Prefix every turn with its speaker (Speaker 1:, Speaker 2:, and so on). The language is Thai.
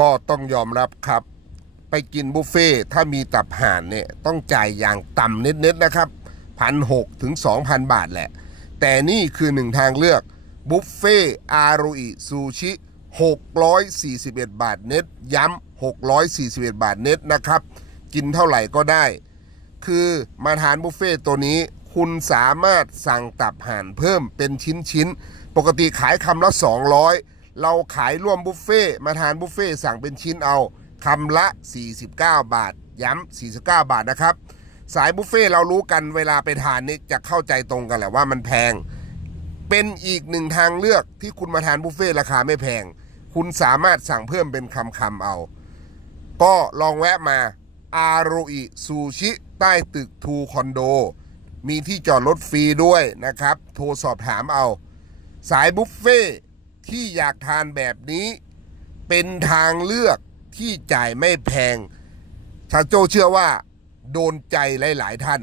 Speaker 1: ก็ต้องยอมรับครับ ไปกินบุฟเฟ่ต์ถ้ามีตับห่านเนี่ยต้องจ่ายอย่างต่ำเน็ตๆนะครับพันหถึง 2,000 บาทแหละ แต่นี่คือหนึ่งทางเลือกบุฟเฟ่อารุอิซูชิ641 บาทเน็ตย้ำ641 บาทเน็ตนะครับ กินเท่าไหร่ก็ได้ คือมาทานบุฟเฟ่ต์ตัวนี้คุณสามารถสั่งตับห่านเพิ่มเป็นชิ้นๆปกติขายคำละ 200 เราขายร่วมบุฟเฟ่มาทานบุฟเฟ่สั่งเป็นชิ้นเอาคำละ 49 บาท ย้ำ49 บาทนะครับ สายบุฟเฟ่เรารู้กันเวลาไปทานนี่จะเข้าใจตรงกันแหละว่ามันแพง เป็นอีกหนึ่งทางเลือกที่คุณมาทานบุฟเฟ่ราคาไม่แพง คุณสามารถสั่งเพิ่มเป็นคำคำๆเอา ก็ลองแวะมาอารุอิซูชิใต้ตึกทูคอนโด มีที่จอดรถฟรีด้วยนะครับ โทรสอบถามเอา สายบุฟเฟ่ ที่อยากทานแบบนี้ เป็นทางเลือกที่จ่ายไม่แพงชาโจเชื่อว่า โดนใจ
Speaker 2: หลาย ๆ ท่าน